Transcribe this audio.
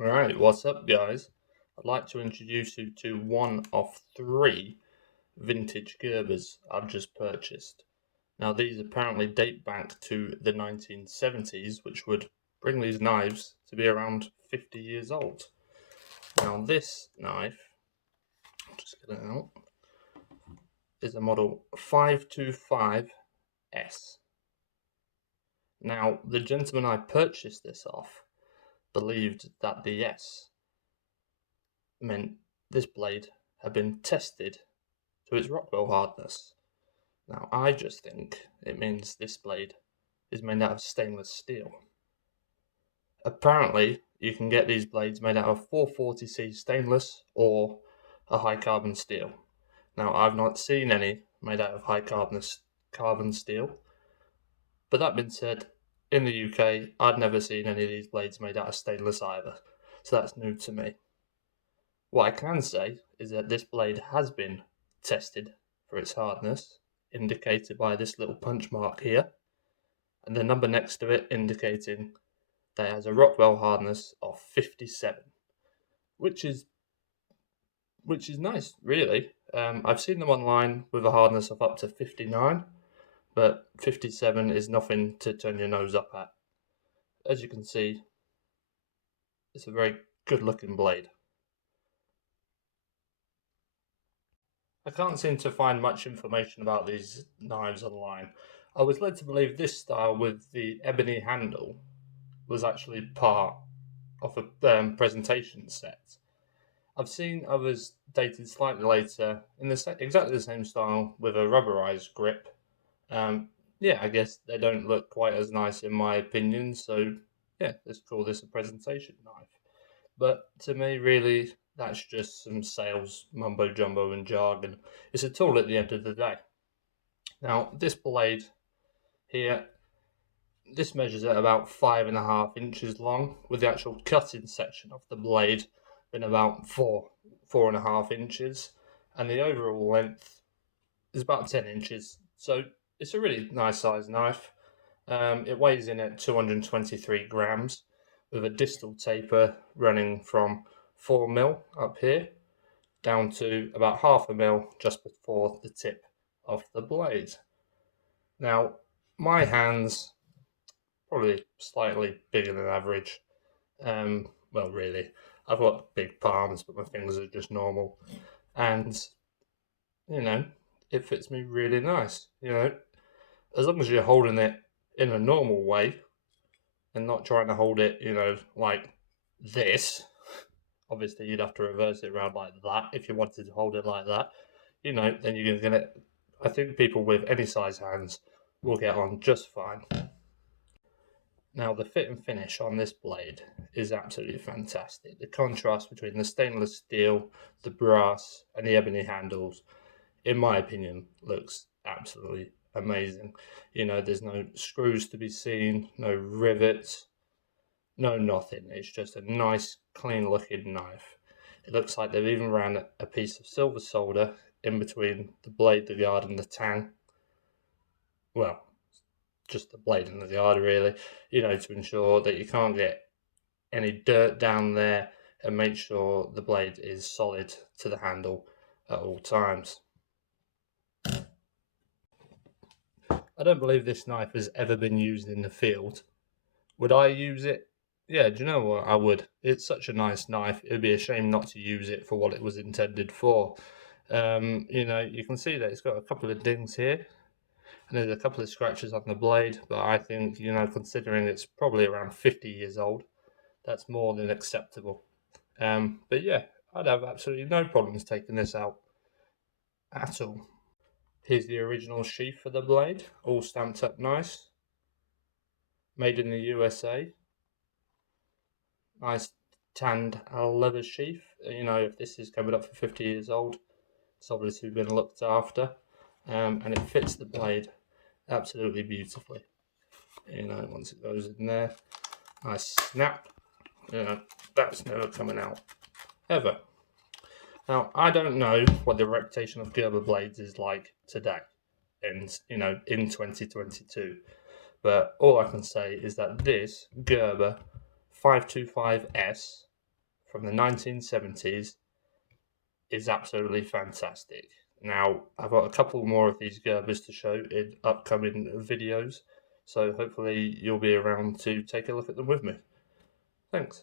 Alright, what's up, guys? I'd like to introduce you to one of three vintage Gerbers I've just purchased. Now, these apparently date back to the 1970s, which would bring these knives to be around 50 years old. Now, this knife, I'll just get it out, is a model 525S. Now, the gentleman I purchased this off believed that the S meant this blade had been tested to its Rockwell hardness. Now, I just think it means this blade is made out of stainless steel. Apparently, you can get these blades made out of 440C stainless or a high carbon steel. Now, I've not seen any made out of high carbon steel, but that being said, in the UK, I'd never seen any of these blades made out of stainless either, so that's new to me. What I can say is that this blade has been tested for its hardness, indicated by this little punch mark here, and the number next to it indicating that it has a Rockwell hardness of 57, which is nice, really. I've seen them online with a hardness of up to 59, but 57 is nothing to turn your nose up at. As you can see, it's a very good looking blade. I can't seem to find much information about these knives online. I was led to believe this style with the ebony handle was actually part of a presentation set. I've seen others dated slightly later in exactly the same style with a rubberized grip. Yeah, I guess they don't look quite as nice in my opinion, so yeah, let's call this a presentation knife. But to me, really, that's just some sales mumbo jumbo and jargon. It's a tool at the end of the day. Now, this blade here, this measures at about 5.5 inches long, with the actual cutting section of the blade being about 4.5 inches, and the overall length is about 10 inches. So it's a really nice size knife. It weighs in at 223 grams, with a distal taper running from 4 mil up here down to about 0.5 mil just before the tip of the blade. Now, my hands probably slightly bigger than average. Well, really, I've got big palms, but my fingers are just normal, and it fits me really nice. As long as you're holding it in a normal way and not trying to hold it, like this. Obviously, you'd have to reverse it around like that if you wanted to hold it like that. Then you're going to. I think people with any size hands will get on just fine. Now, the fit and finish on this blade is absolutely fantastic. The contrast between the stainless steel, the brass, and the ebony handles, in my opinion, looks absolutely amazing. There's no screws to be seen, no rivets, no nothing. It's just a nice, clean looking knife. It looks like they've even ran a piece of silver solder in between the blade, the guard, and the tang. Well, just the blade and the guard, really, to ensure that you can't get any dirt down there and make sure the blade is solid to the handle at all times. I don't believe this knife has ever been used in the field. Would I use it? Yeah, do you know what? I would. It's such a nice knife. It would be a shame not to use it for what it was intended for. You can see that it's got a couple of dings here, and there's a couple of scratches on the blade, but I think, considering it's probably around 50 years old, that's more than acceptable. But yeah, I'd have absolutely no problems taking this out at all. Here's the original sheath for the blade, all stamped up nice. Made in the USA. Nice tanned leather sheath. If this is coming up for 50 years old, it's obviously been looked after. And it fits the blade absolutely beautifully. Once it goes in there, nice snap. That's never coming out ever. Now, I don't know what the reputation of Gerber blades is like today, in 2022, but all I can say is that this Gerber 525S from the 1970s is absolutely fantastic. Now, I've got a couple more of these Gerbers to show in upcoming videos, so hopefully you'll be around to take a look at them with me. Thanks.